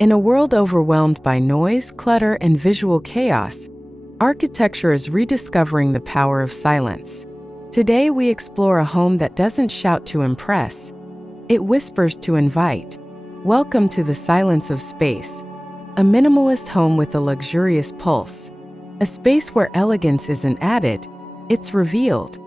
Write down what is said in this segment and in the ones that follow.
In a world overwhelmed by noise, clutter, and visual chaos, architecture is rediscovering the power of silence. Today, we explore a home that doesn't shout to impress, it whispers to invite. Welcome to the silence of space, a minimalist home with a luxurious pulse, a space where elegance isn't added, it's revealed.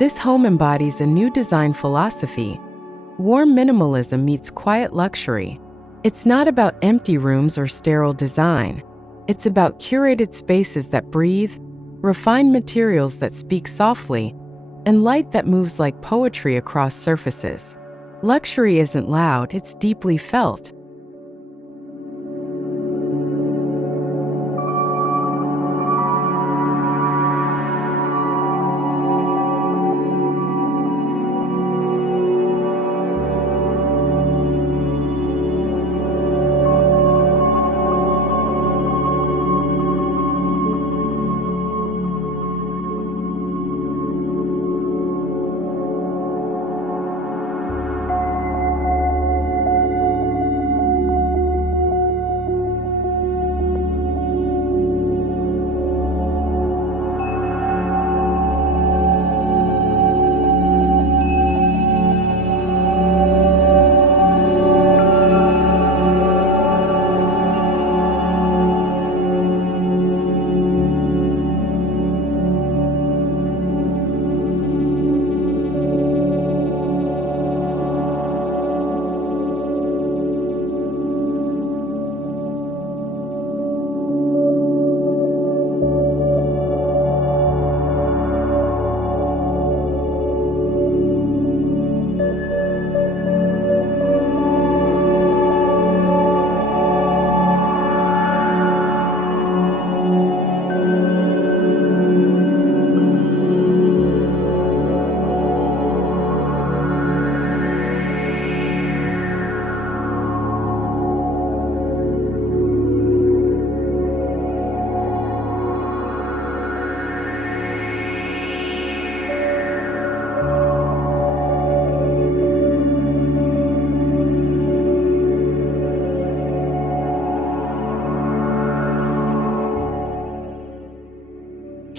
This home embodies a new design philosophy. Warm minimalism meets quiet luxury. It's not about empty rooms or sterile design. It's about curated spaces that breathe, refined materials that speak softly, and light that moves like poetry across surfaces. Luxury isn't loud, it's deeply felt.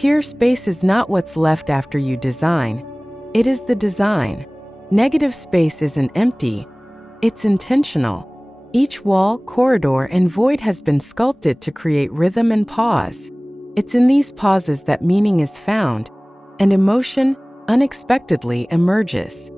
Here, space is not what's left after you design. It is the design. Negative space isn't empty. It's intentional. Each wall, corridor, and void has been sculpted to create rhythm and pause. It's in these pauses that meaning is found, and emotion unexpectedly emerges.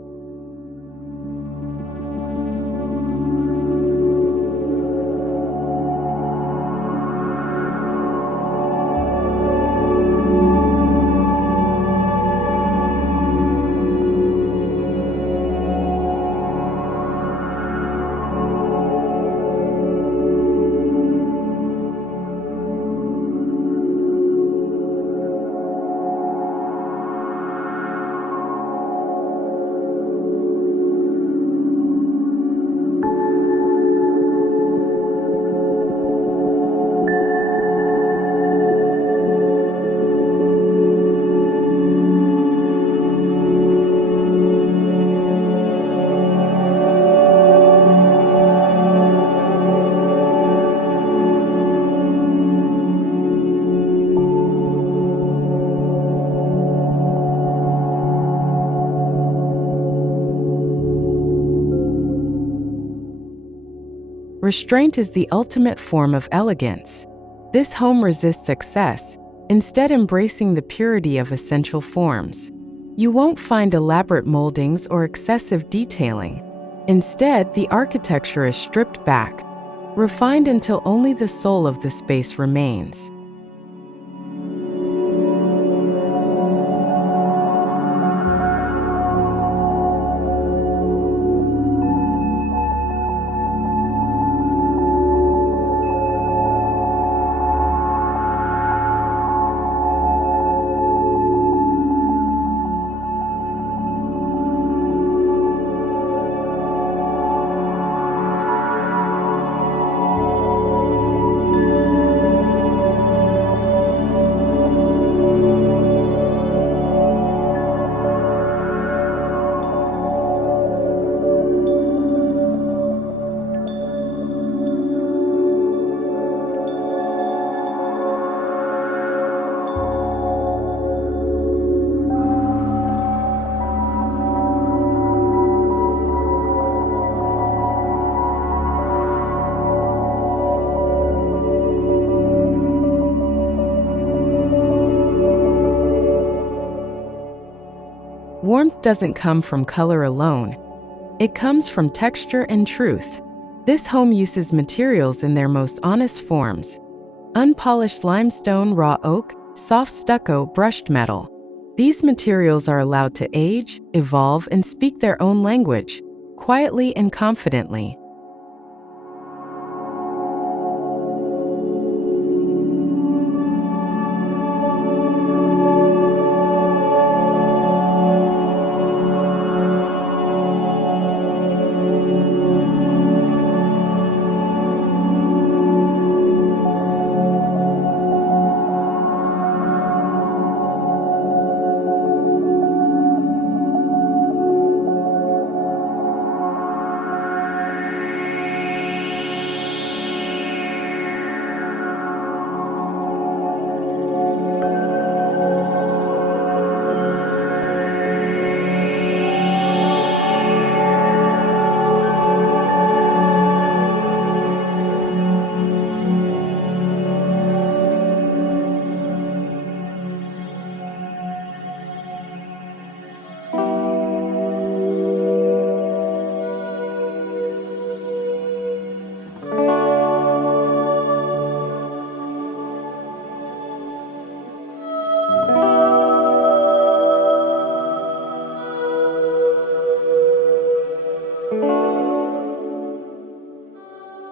Restraint is the ultimate form of elegance. This home resists excess, instead embracing the purity of essential forms. You won't find elaborate moldings or excessive detailing. Instead, the architecture is stripped back, refined until only the soul of the space remains. Warmth doesn't come from color alone. It comes from texture and truth. This home uses materials in their most honest forms: unpolished limestone, raw oak, soft stucco, brushed metal. These materials are allowed to age, evolve, and speak their own language, quietly and confidently.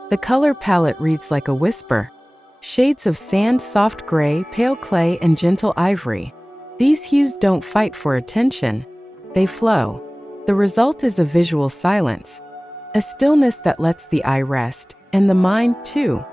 The color palette reads like a whisper. Shades of sand, soft gray, pale clay, and gentle ivory. These hues don't fight for attention, they flow. The result is a visual silence, a stillness that lets the eye rest, and the mind too.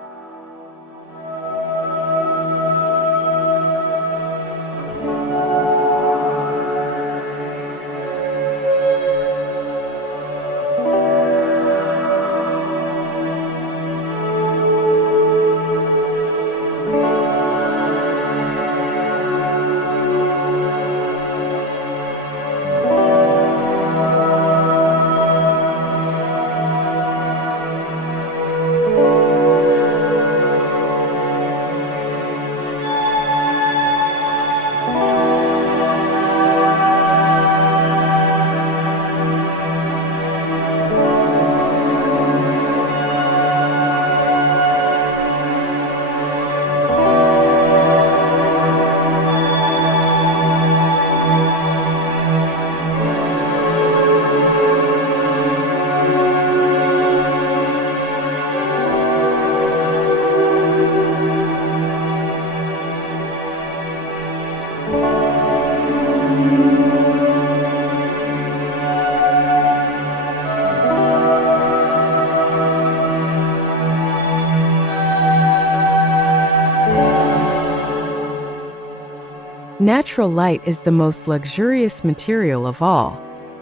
Natural light is the most luxurious material of all.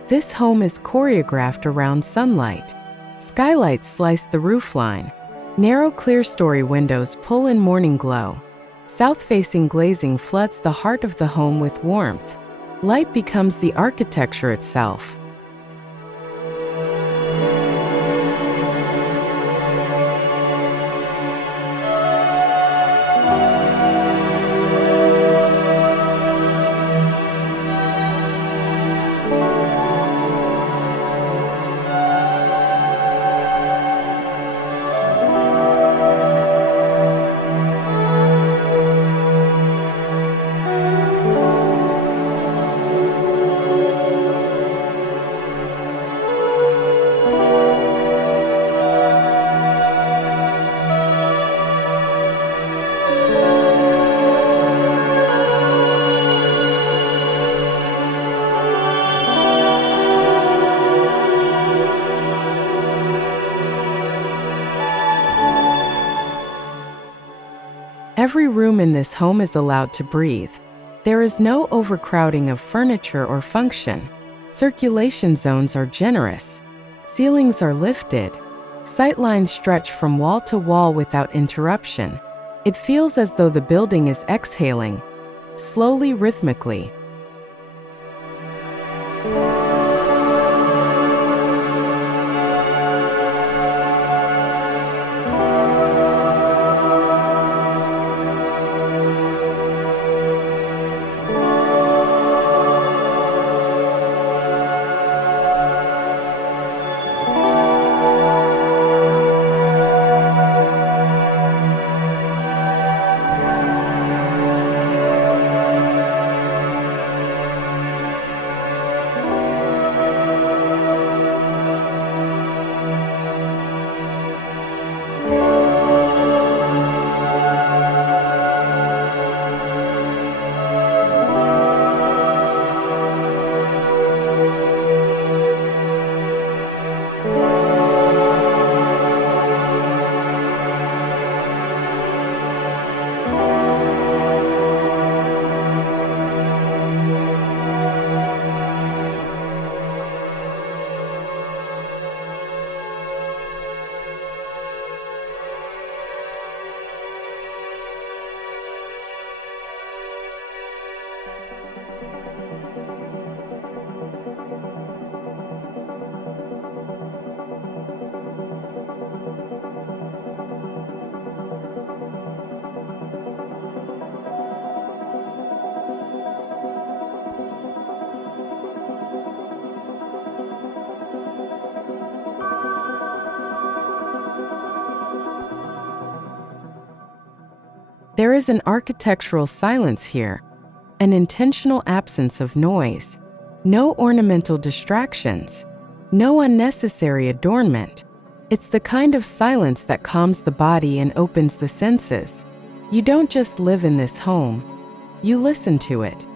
This home is choreographed around sunlight. Skylights slice the roofline. Narrow clear-story windows pull in morning glow. South-facing glazing floods the heart of the home with warmth. Light becomes the architecture itself. Every room in this home is allowed to breathe. There is no overcrowding of furniture or function. Circulation zones are generous. Ceilings are lifted. Sightlines stretch from wall to wall without interruption. It feels as though the building is exhaling, slowly, rhythmically. There is an architectural silence here, an intentional absence of noise, no ornamental distractions, no unnecessary adornment. It's the kind of silence that calms the body and opens the senses. You don't just live in this home, you listen to it.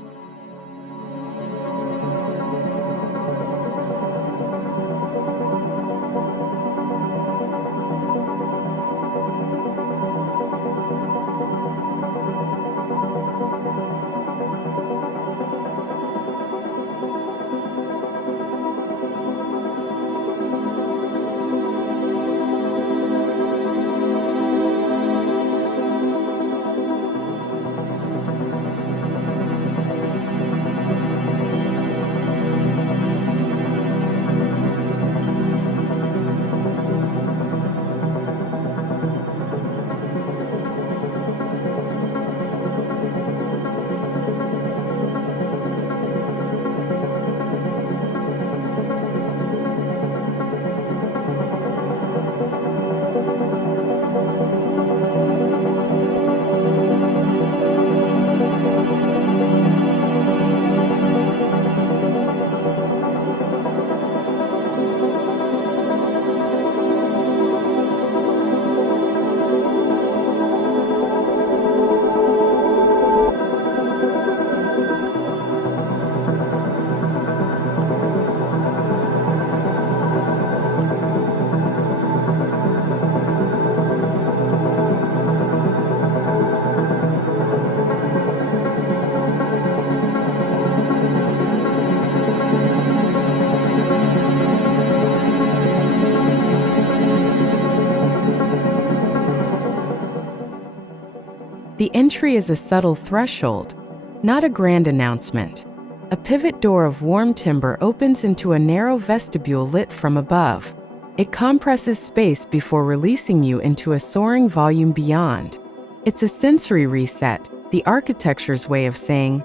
The entry is a subtle threshold, not a grand announcement. A pivot door of warm timber opens into a narrow vestibule lit from above. It compresses space before releasing you into a soaring volume beyond. It's a sensory reset, the architecture's way of saying,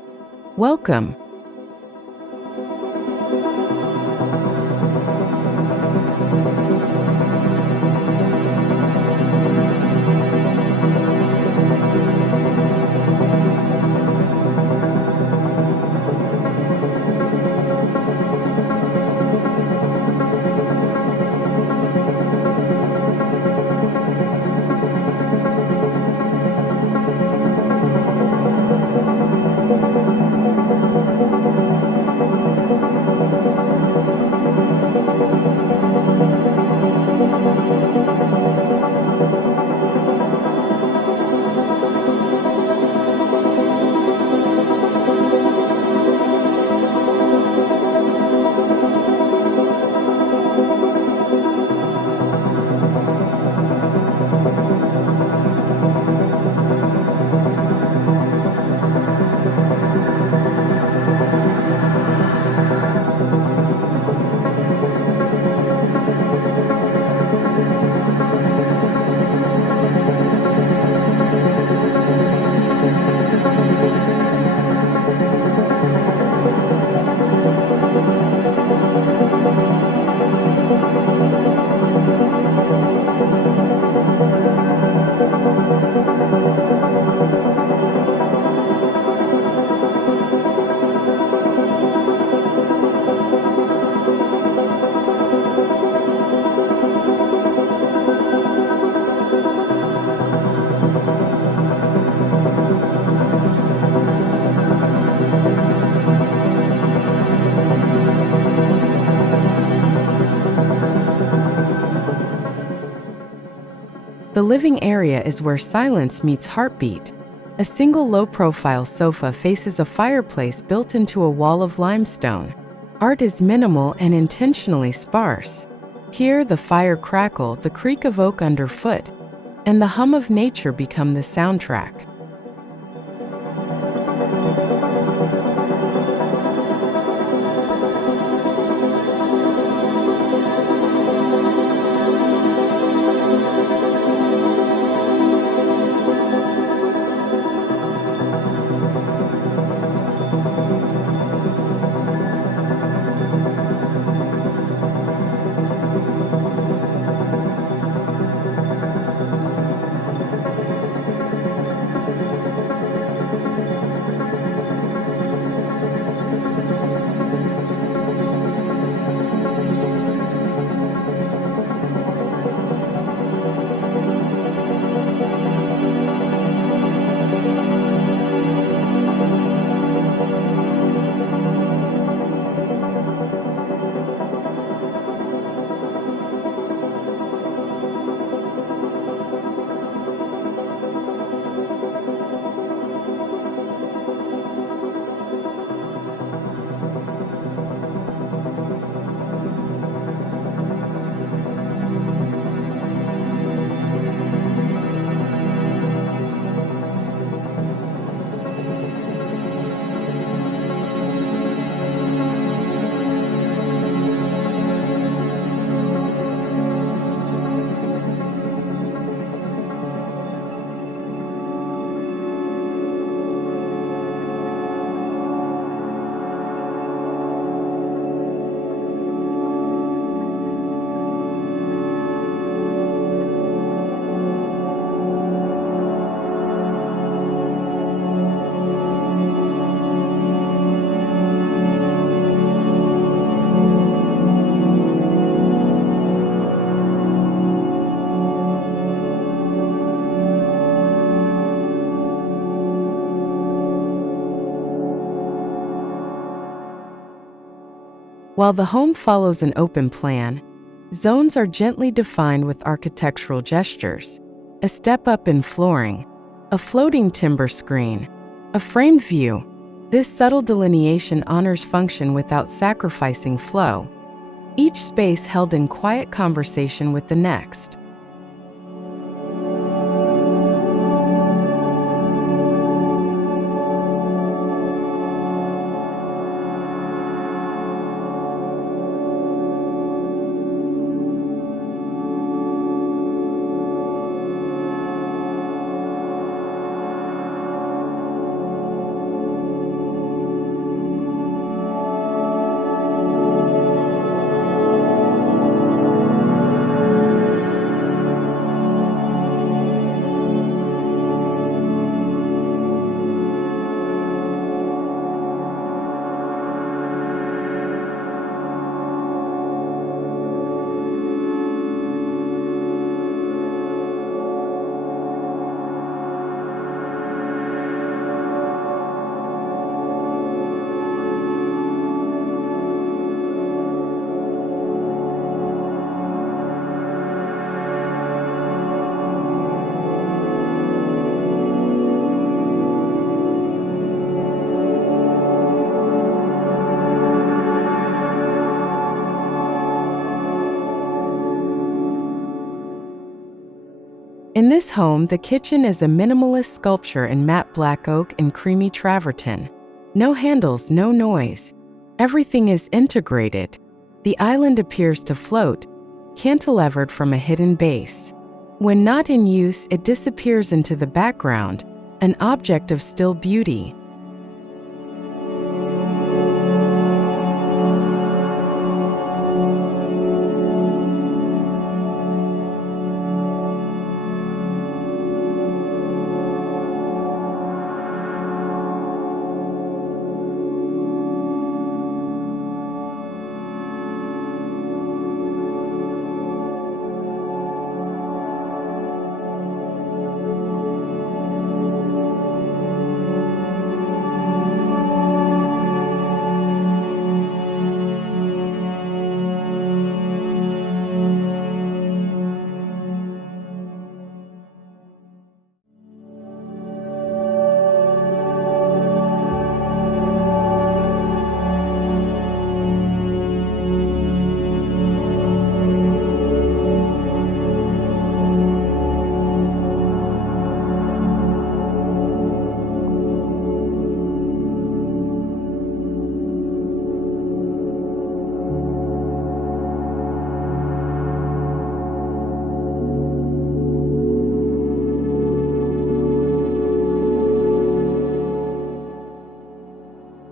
"Welcome." The living area is where silence meets heartbeat. A single low-profile sofa faces a fireplace built into a wall of limestone. Art is minimal and intentionally sparse. Here, the fire crackle, the creak of oak underfoot, and the hum of nature become the soundtrack. While the home follows an open plan, zones are gently defined with architectural gestures. A step up in flooring, a floating timber screen, a framed view. This subtle delineation honors function without sacrificing flow, each space held in quiet conversation with the next. In this home, the kitchen is a minimalist sculpture in matte black oak and creamy travertine. No handles, no noise. Everything is integrated. The island appears to float, cantilevered from a hidden base. When not in use, it disappears into the background, an object of still beauty.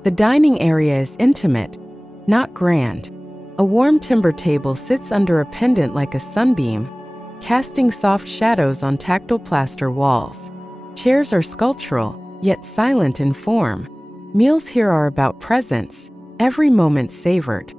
The dining area is intimate, not grand. A warm timber table sits under a pendant like a sunbeam, casting soft shadows on tactile plaster walls. Chairs are sculptural, yet silent in form. Meals here are about presence, every moment savored.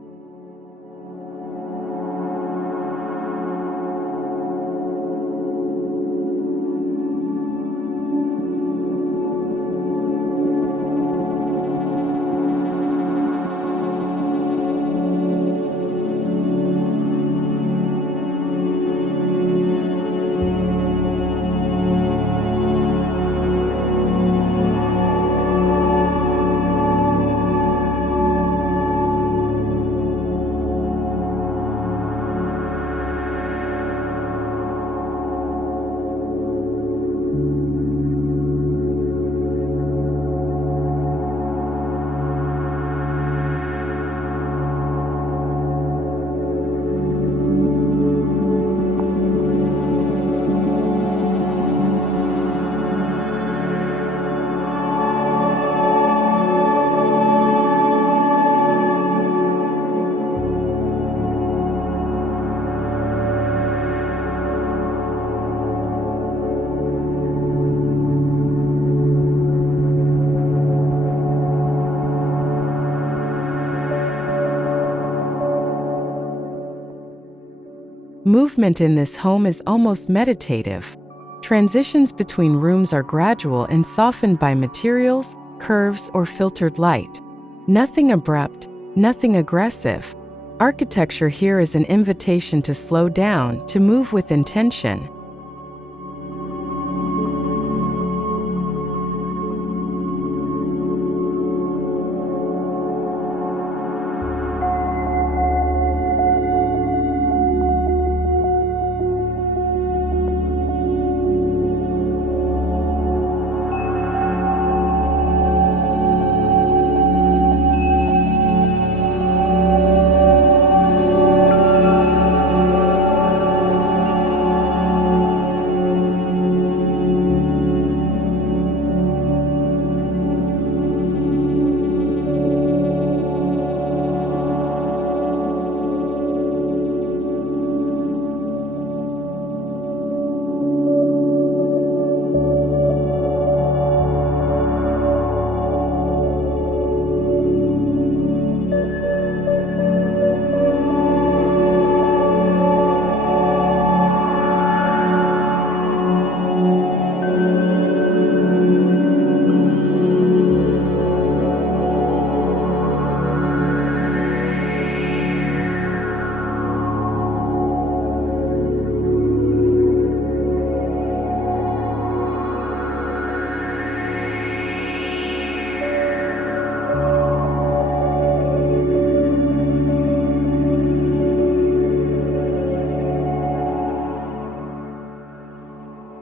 Movement in this home is almost meditative. Transitions between rooms are gradual and softened by materials, curves, or filtered light. Nothing abrupt, nothing aggressive. Architecture here is an invitation to slow down, to move with intention.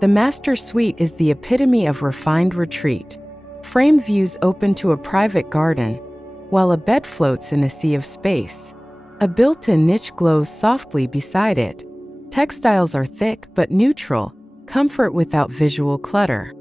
The master suite is the epitome of refined retreat. Framed views open to a private garden, while a bed floats in a sea of space. A built-in niche glows softly beside it. Textiles are thick but neutral, comfort without visual clutter.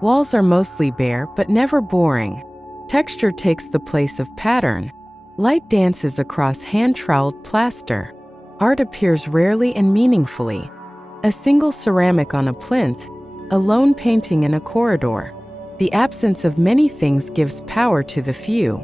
Walls are mostly bare but never boring. Texture takes the place of pattern. Light dances across hand-troweled plaster. Art appears rarely and meaningfully. A single ceramic on a plinth, a lone painting in a corridor. The absence of many things gives power to the few.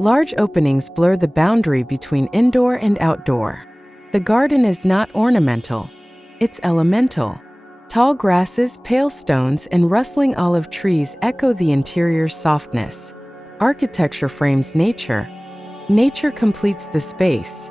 Large openings blur the boundary between indoor and outdoor. The garden is not ornamental, it's elemental. Tall grasses, pale stones, and rustling olive trees echo the interior's softness. Architecture frames nature. Nature completes the space.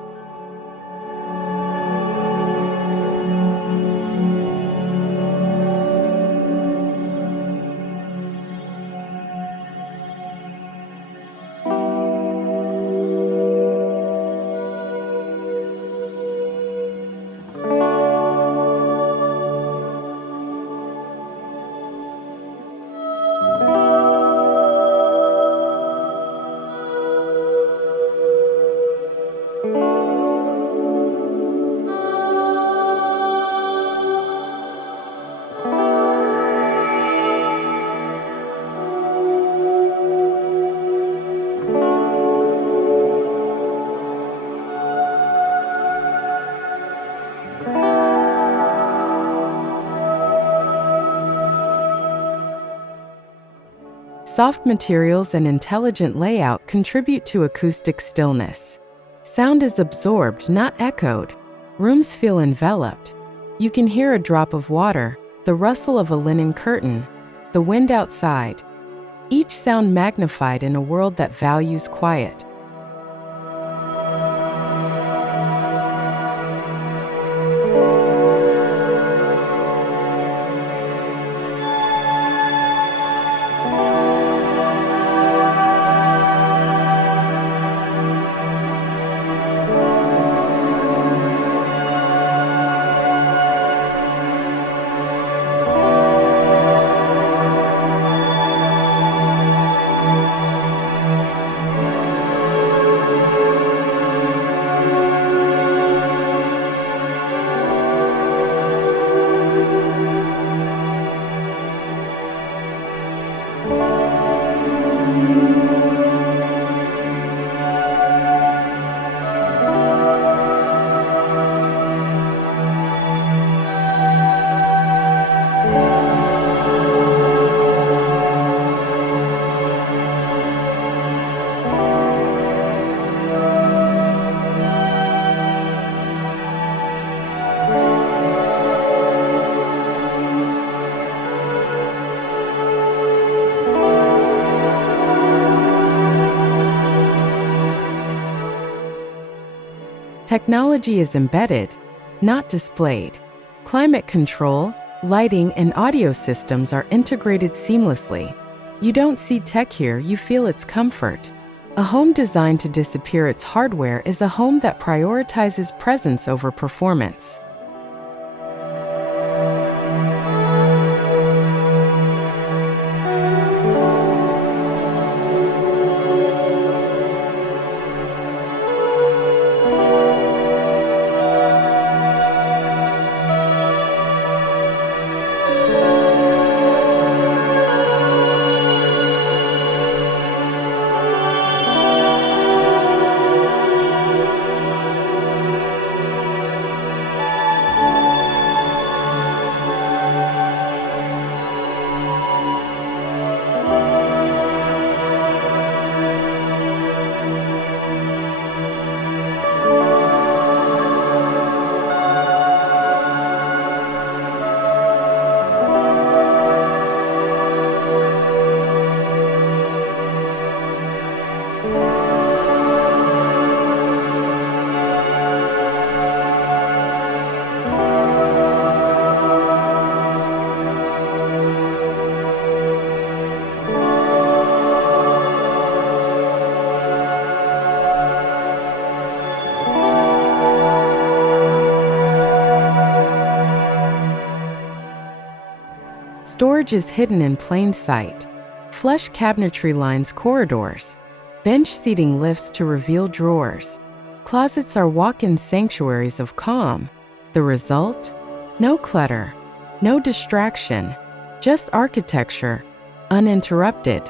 Soft materials and intelligent layout contribute to acoustic stillness. Sound is absorbed, not echoed. Rooms feel enveloped. You can hear a drop of water, the rustle of a linen curtain, the wind outside. Each sound magnified in a world that values quiet. Technology is embedded, not displayed. Climate control, lighting, and audio systems are integrated seamlessly. You don't see tech here, you feel its comfort. A home designed to disappear its hardware is a home that prioritizes presence over performance. Storage is hidden in plain sight. Flush cabinetry lines corridors. Bench seating lifts to reveal drawers. Closets are walk-in sanctuaries of calm. The result? No clutter, no distraction, just architecture, uninterrupted.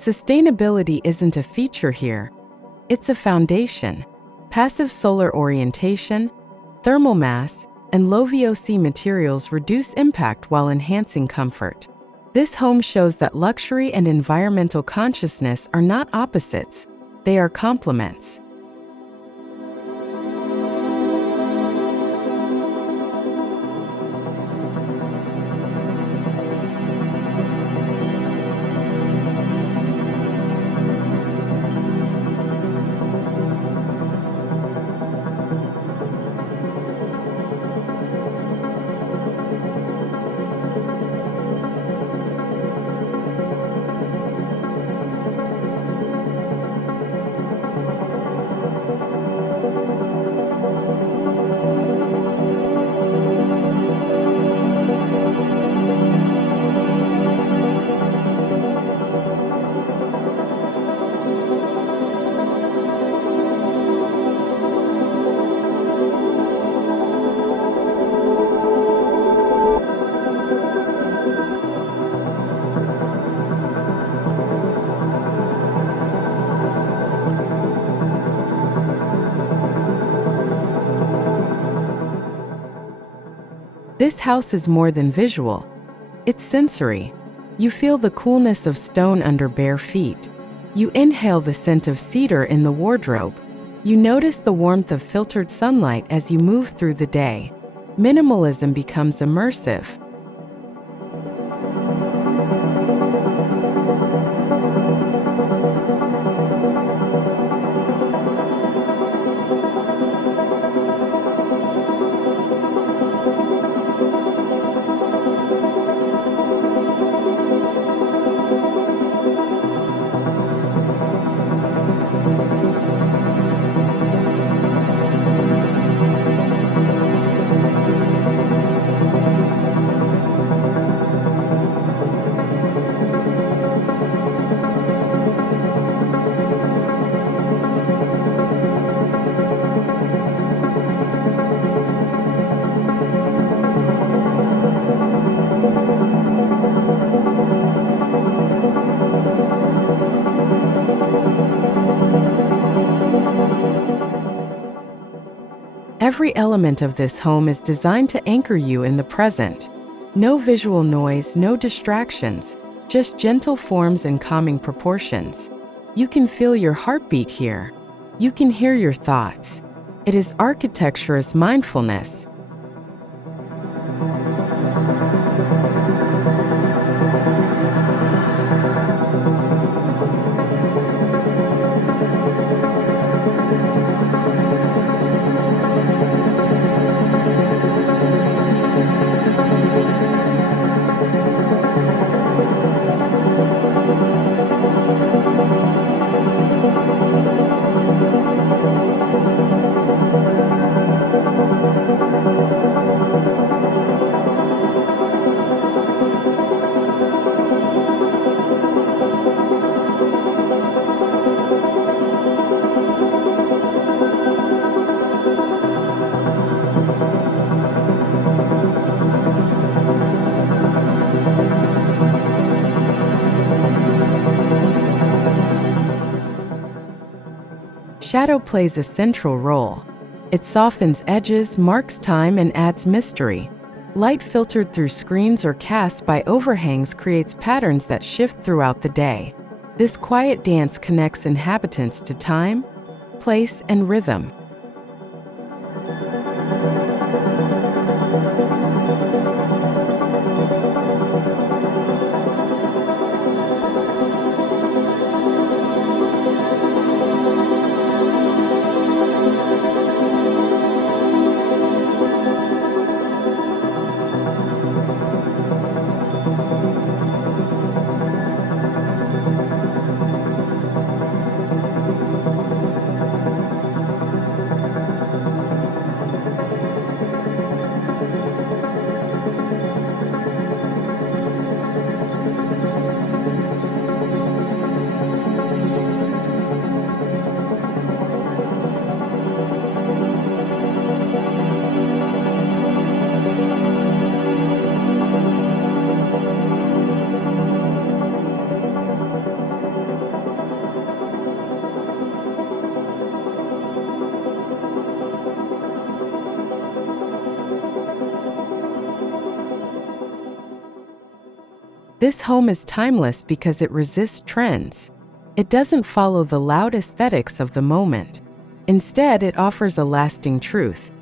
Sustainability isn't a feature here, it's a foundation. Passive solar orientation, thermal mass, and low VOC materials reduce impact while enhancing comfort. This home shows that luxury and environmental consciousness are not opposites, they are complements. This house is more than visual. It's sensory. You feel the coolness of stone under bare feet. You inhale the scent of cedar in the wardrobe. You notice the warmth of filtered sunlight as you move through the day. Minimalism becomes immersive. Every element of this home is designed to anchor you in the present. No visual noise, no distractions, just gentle forms and calming proportions. You can feel your heartbeat here. You can hear your thoughts. It is architecture as mindfulness. Shadow plays a central role. It softens edges, marks time, and adds mystery. Light filtered through screens or cast by overhangs creates patterns that shift throughout the day. This quiet dance connects inhabitants to time, place, and rhythm. This home is timeless because it resists trends. It doesn't follow the loud aesthetics of the moment. Instead, it offers a lasting truth: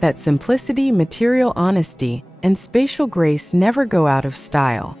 that simplicity, material honesty, and spatial grace never go out of style.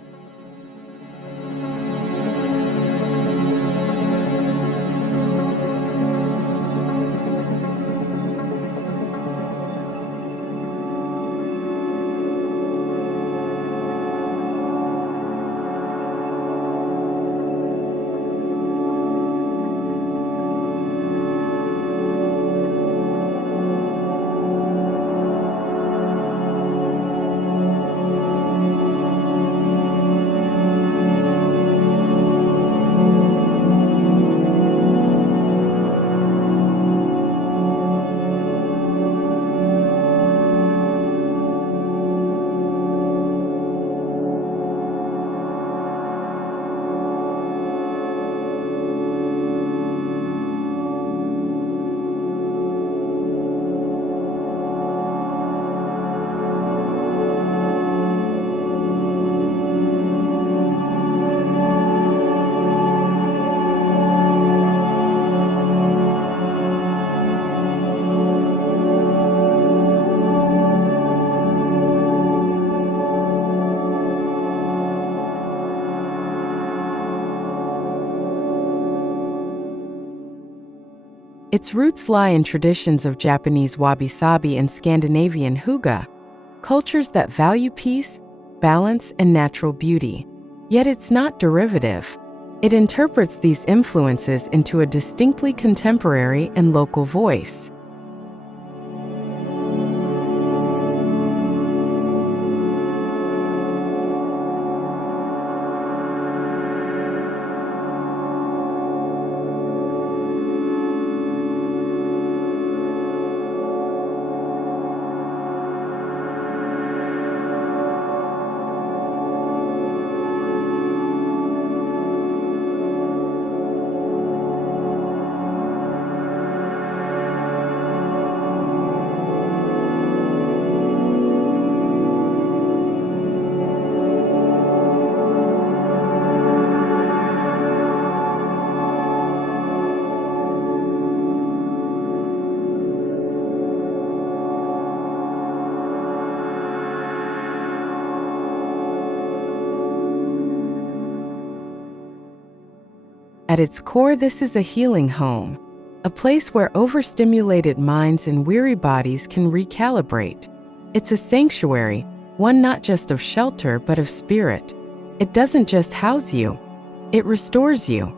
Its roots lie in traditions of Japanese wabi-sabi and Scandinavian hygge, cultures that value peace, balance, and natural beauty. Yet it's not derivative. It interprets these influences into a distinctly contemporary and local voice. At its core, this is a healing home, a place where overstimulated minds and weary bodies can recalibrate. It's a sanctuary, one not just of shelter but of spirit. It doesn't just house you, it restores you.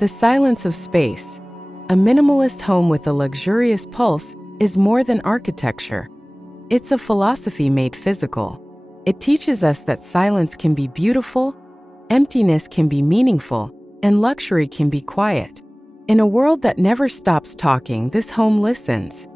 The silence of space. A minimalist home with a luxurious pulse is more than architecture. It's a philosophy made physical. It teaches us that silence can be beautiful, emptiness can be meaningful, and luxury can be quiet. In a world that never stops talking, this home listens.